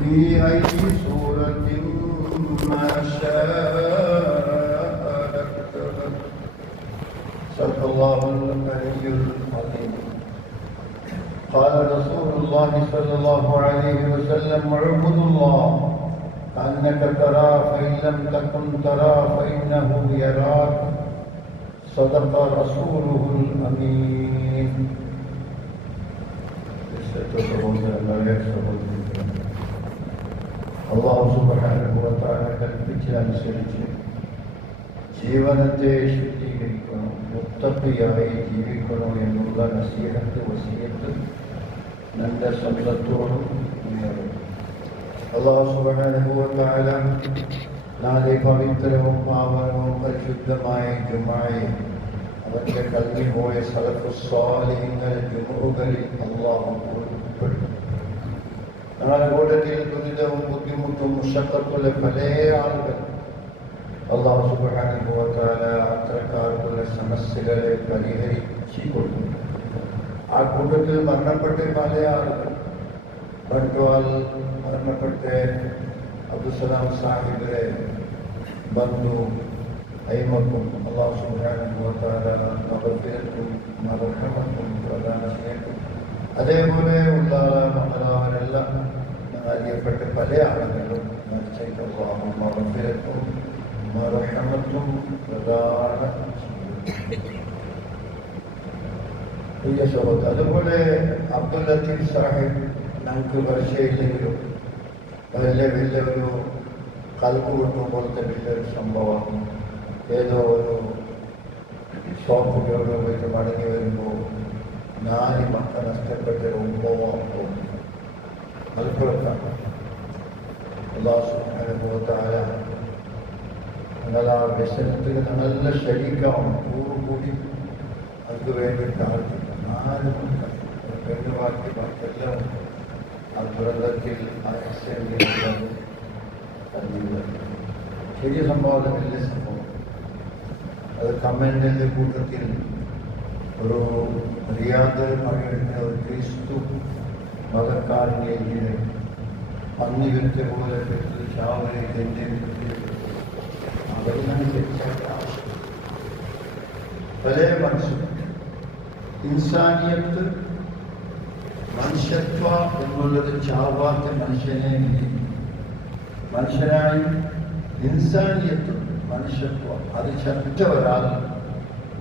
في أي سورة ما شاء ذكرك. صدق الله العلي العظيم. قال رسول الله صلى الله عليه وسلم: اعبدوا الله كأنك تراه فإن لم تكن تراه فإنه يراك. صدق رسوله الأمين. അല്ലാഹു സുബ്ഹാനഹു വ തആല കൽപ്പിച്ചതനുസരിച്ച് ജീവനത്തെ ശുദ്ധീകരിക്കണം, മുത്തഖിയായി ജീവിക്കണം എന്നുള്ള നസീഹത്ത് വസിയത്ത് നമ്മുടെ സ്വന്തത്തോടും നേടും. അല്ലാഹു സുബ്ഹാനഹു വ തആല നാളെ പവിത്രവും പാവനവും പരിശുദ്ധമായ ജുമുഅയെ അവന്റെ കൽവിൽ പോയ സലഫു സ്വാലിഹീങ്ങൾ ജുമുഅകളിൽ അല്ലാഹു ഉൾപ്പെടുത്തും. നാളെ കൂട്ടത്തിൽ ദുരിതവും ബുദ്ധിമുട്ടും മുശഖത്തുള്ള പല ആളുകൾ അല്ലാഹു സുബ്ഹാനഹു വ തആല അത്തരക്കാർക്കുള്ള സമസ്യകളെ പരിഹരിച്ചു കൊടുക്കും. ആ കൂട്ടത്തിൽ മരണപ്പെട്ട പല ആളുകൾ ബണ്ട്വാൽ മരണപ്പെട്ട അബ്ദുസലാം സാഹിബിലെ ബന്ധു അയ്മക്കും അല്ലാഹു സുബ്ഹാനഹു വ തആല മഗ്ഫിറത്തും മർഹമത്തും പ്രദാനം ചെയ്യട്ടെ. അതേപോലെ ഉള്ള മക്കളവരെല്ലാം അറിയപ്പെട്ട പല ആളുകളും മരിച്ചേക്ക് അല്ലാഹു മഗ്ഫിറത്തും മർഹമത്തും പ്രദാനം ചെയ്യട്ടെ. പ്രിയ സുഹൃത്ത്, അതുപോലെ അബ്ദുൽ ലത്തീഫ് സാഹിബ് ഞങ്ങൾക്ക് പരിചയമില്ലെങ്കിലും വലിയൊരു കൽപ്പ് കിട്ടും പോലത്തെ വലിയൊരു സംഭവം. ഏതോ ഒരു ഷോപ്പിലൂടെ പോയിട്ട് മടങ്ങി വരുമ്പോൾ 4 മക്കൾ നഷ്ടപ്പെട്ട ഉമ്മവും മലപ്പുറത്താണ്. അല്ലാഹു സുബ്ഹാനഹു വ തആല ഞങ്ങൾ ആ വ്യസനത്തിൽ നല്ല ശരീരവും കൂടി അതിന് വേണ്ടി പ്രാർത്ഥിക്കും. 4 മക്കൾ പെണ്ണുവാക്കി മക്കളെല്ലാം ആ ദുരന്തത്തിൽ ചെറിയ സംഭവം, വലിയ സംഭവം. അത് കമ്മലിൻ്റെ കൂട്ടത്തിൽ ഒരു റിയാദ് പണിയെടുക്കുന്ന ഒരു ക്രിസ്തു മതക്കാരനെ ഇങ്ങനെ പന്നി വിറ്റ പോലെ പെട്ടത് ഷാവനെ തെറ്റി അതെല്ലാം തെറ്റായിട്ട് ആവശ്യം. പല മനുഷ്യൻ ഇൻസാനിയത്ത് മനുഷ്യത്വ എന്നുള്ളത് ചാവാത്ത മനുഷ്യനായി ഇൻസാനിയത്ത് മനുഷ്യത്വ അത് ചത്ത ഒരാൾ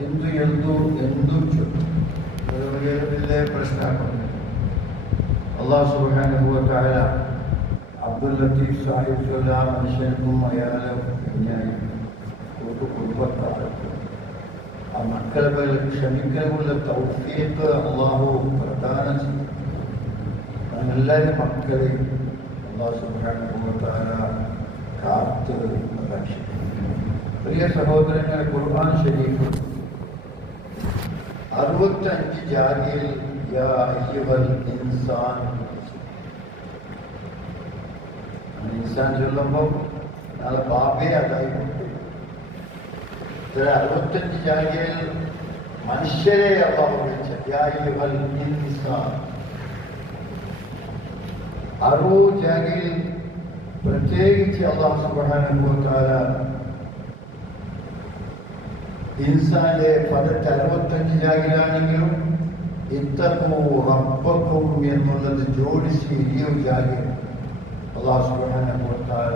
എന്തും ചൊല്ലും. വലിയ പ്രശ്നമാണ്. അല്ലാഹു സുബ്ഹാനഹു വ തആല അബ്ദുൽ ലത്തീഫ് സാഹിബ് ചൊല്ല മനുഷ്യർക്കും അയാളെ കുടുംബക്കാർക്കും ആ മക്കളെ ക്ഷമിക്കാനുള്ള തൗഫീഖ് അല്ലാഹു പ്രദാനം ചെയ്യും. എല്ലാവരും മക്കളെ അല്ലാഹു സുബ്ഹാനഹു വ തആല കാത്ത് രക്ഷിക്കും. പ്രിയ സഹോദരങ്ങളെ, ഖുർആൻ ശരീഫ് 65 ജാതിയിൽ യാ അയ്യുഹൽ ഇൻസാൻ ഇൻസാൻ ചൊല്ലുമ്പോൾ നാളെ ബാബേ അതായി 65 ജാതിയിൽ മനുഷ്യരെ അല്ലാഹു വിളിച്ച യാ അയ്യുഹൽ ഇൻസാൻ. 60 ജാതിയിൽ പ്രത്യേകിച്ച് അല്ലാഹു സുബ്ഹാനഹു വ തആല ഇൻസാന്റെ 65 ജാതിയിലാണെങ്കിലും ഇത്തഖൂ റബ്ബക്കും എന്നുള്ളത് ജോഡിച്ച് 20 ജാതി അല്ലാഹു സുബ്ഹാനഹു വ തആല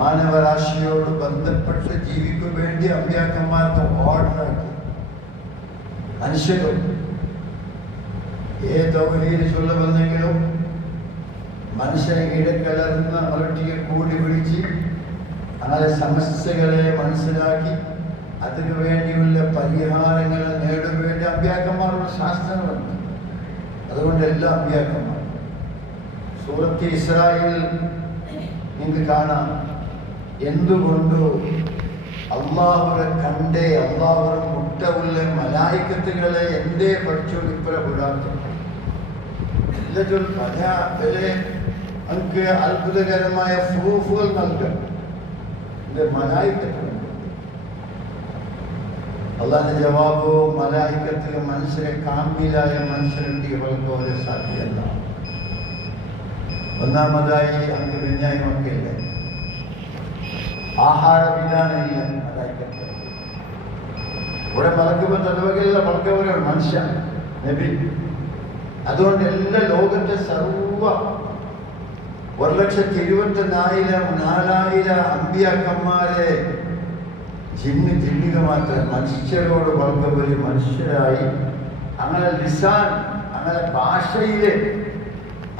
മാനവരാശിയോട് ബന്ധപ്പെട്ട് ജീവിക്കാൻ വേണ്ടി അമ്പിയാക്കന്മാർക്ക് ഓർഡറാക്കി. മനുഷ്യരും തൗഹീദ് ചൊല്ല വന്നെങ്കിലും മനുഷ്യനെ ഇടകലർന്ന് അലട്ടിയെ കൂടി പിടിച്ച് അങ്ങനെ സമസ്യകളെ മനസ്സിലാക്കി അതിനു വേണ്ടിയുള്ള പരിഹാരങ്ങൾ നേടാൻ വേണ്ടി അമ്പിയാക്കന്മാരുടെ ശാസ്ത്രങ്ങളുണ്ട്. അതുകൊണ്ട് എല്ലാ അമ്പിയാക്കന്മാർ സൂറത്ത് ഇസ്രായേൽ നിങ്ങൾക്ക് കാണാം. എന്തുകൊണ്ടു അള്ളാഹുരെ കണ്ടേ അള്ളാഹുരെ മുട്ട ഉള്ള മലായിക്കത്തുകളെ എന്തേ പഠിച്ചു ഇപ്പഴ വിടാത്ത പല നമുക്ക് അത്ഭുതകരമായ പ്രൂഫുകൾ നൽകാം. ഇത് മലായിക്കത്തുണ്ട്. അള്ളാഹിന്റെ ജവാബോ മലായിക്കത്തിൽ മനുഷ്യരെ കാമിലായ മനുഷ്യരുണ്ട് ഇവർക്ക് ഒരു സാധ്യല്ല. ഒന്നാമതായി അങ്ങ് വെഞ്ഞായ്മക്കില്ല, ആഹാര വിധാനമില്ല. അതായിക്കട്ടെ ഇവിടെ മലക്കുമ്പോൾ തലവകയില്ല, മലക്കവരാണ് മനുഷ്യ നബി. അതുകൊണ്ട് എല്ലാ ലോകത്തെ സർവ 1,74,000 അമ്പിയാക്കന്മാരെ ജിന്നിക മാത്രം മനുഷ്യരോട് വളർന്നവര് മനുഷ്യരായി അങ്ങനെ ലിസാൻ അങ്ങനെ ഭാഷയില്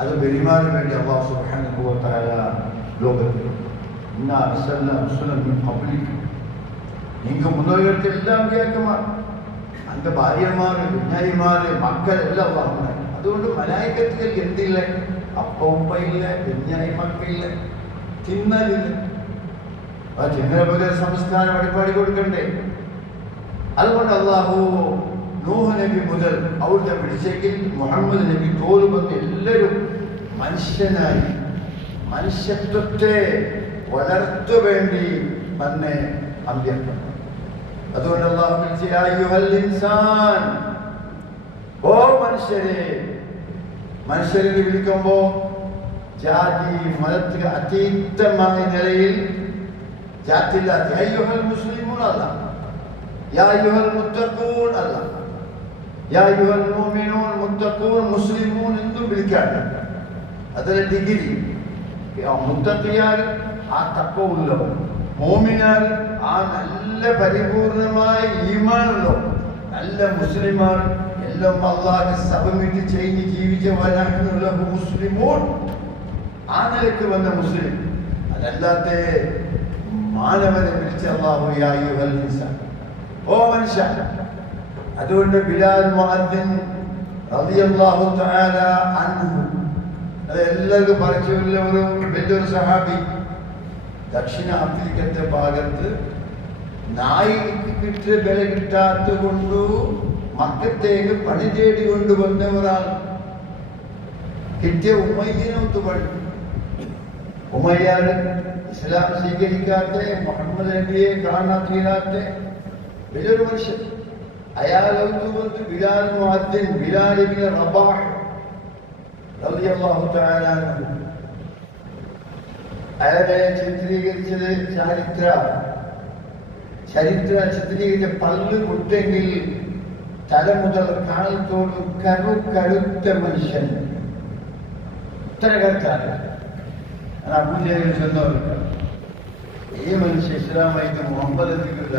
അത് പെരുമാറാൻ വേണ്ടി അല്ലാഹു സുബ്ഹാനഹു വ തആല ലോകത്തിൽ നിങ്ങൾക്ക് മുന്നോട്ട് എല്ലാ അമ്പിയാക്കന്മാർ, അന്റെ ഭാര്യമാര്, കുഞ്ഞായിമാര്, മക്കളെല്ലാം അല്ലാഹുവിനെ. അതുകൊണ്ട് മലായികത്തുകൾക്ക് എന്തില്ല? അപ്പ ഉപ്പ ഇല്ല, കുഞ്ഞായി മക്കളില്ല, തിന്നലില്ല. ആ തിന്നൽ പകരം സംസ്കാരം വഴിപാടി കൊടുക്കണ്ടേ? അതുകൊണ്ട് അല്ലാഹു നൂഹ് നബി മുതൽ അവിടുത്തെ പിടിച്ചെങ്കിൽ മുഹമ്മദ് നബി തോല് വന്ന് എല്ലാവരും മനുഷ്യനായി മനുഷ്യത്വത്തെ വളർത്തു വേണ്ടി തന്നെ അമ്പിയാക്കണം. അതുകൊണ്ട് അല്ലാഹു വിളിച്ച യാ അയ്യുഹൽ ഇൻസാൻ, ഓ മനുഷ്യരെ. മനുഷ്യരെ വിളിക്കുമ്പോ ജാതി മതത്തിന് അതീതമായ നിലയിൽ ജാതിയില്ലാത്ത അയ്യുഹൽ മുസ്ലിമൂൻ അല്ല, യാ അയ്യുഹൽ മുത്തഖൂൻ അല്ല, യാ അയ്യുഹൽ മുഅ്മിനൂൻ മുത്തഖൂൻ മുസ്ലിമൂൻ എന്നും വിളിക്കാണ്. അതിലെ ഡിഗ്രി മുത്തഖിയാൽ ആ തഖ്വ ഉള്ളവർ, മുഅ്മിനാൽ ആ നല്ല പരിപൂർണമായ ഈമാനുള്ളവർ, നല്ല മുസ്ലിമാർ എല്ലാം അല്ലാഹുവിനെ സബ്മിറ്റ് ചെയ്ത് ജീവിച്ചവരാണ് മുസ്ലിമൂൻ. ആ നിലയ്ക്ക് വന്ന മുസ്ലിം. അതല്ലാത്ത മാനവനെ വിളിച്ച അല്ലാഹു യാ അയ്യുഹൽ ഇൻസാൻ, ഓ മനുഷ്യ. അതുകൊണ്ട് ബിലാൽ മുഅദ്ദിൻ റളിയല്ലാഹു തആല അൻഹു, അത് എല്ലാവർക്കും പരിചയമുള്ള ഒരു വലിയൊരു സഹാബി, ദക്ഷിണ ആഫ്രിക്കത്തെ ഭാഗത്ത് നായിക്ക് കിട്ടിയ വില കിട്ടാത്ത കൊണ്ടു മക്കത്തേക്ക് പണി തേടി കൊണ്ടുവന്ന ഒരാൾ. കിട്ടിയ ഉമയ്യനൊത്ത് പണി. ഉമയ്യാന് ഇസ്ലാം സ്വീകരിക്കാത്ത, മുഹമ്മദ് നബിയെ കാണാൻ തീരാത്ത വലിയൊരു മനുഷ്യൻ. അയാളൊത്ത് വന്ന് ബിലാൽ മുഅദ്ദിൻ ബിലാൽ ഇബ്നു റബാഹ് റളിയല്ലാഹു തആല അൻഹു, അയാളെ ചിത്രീകരിച്ചത് ചരിത്ര ചിത്രീകരിച്ച പല്ല് മുട്ടെങ്കിൽ തല മുതൽ കാലത്തോട് കരുത്ത മനുഷ്യൻ. ഇത്ര കരുത്താണ്. അബൂജഹൽ ചെന്നവർക്ക് ഈ മനുഷ്യ ഇസ്ലാമായിട്ട് മുഹമ്മദ് നബിയുടെ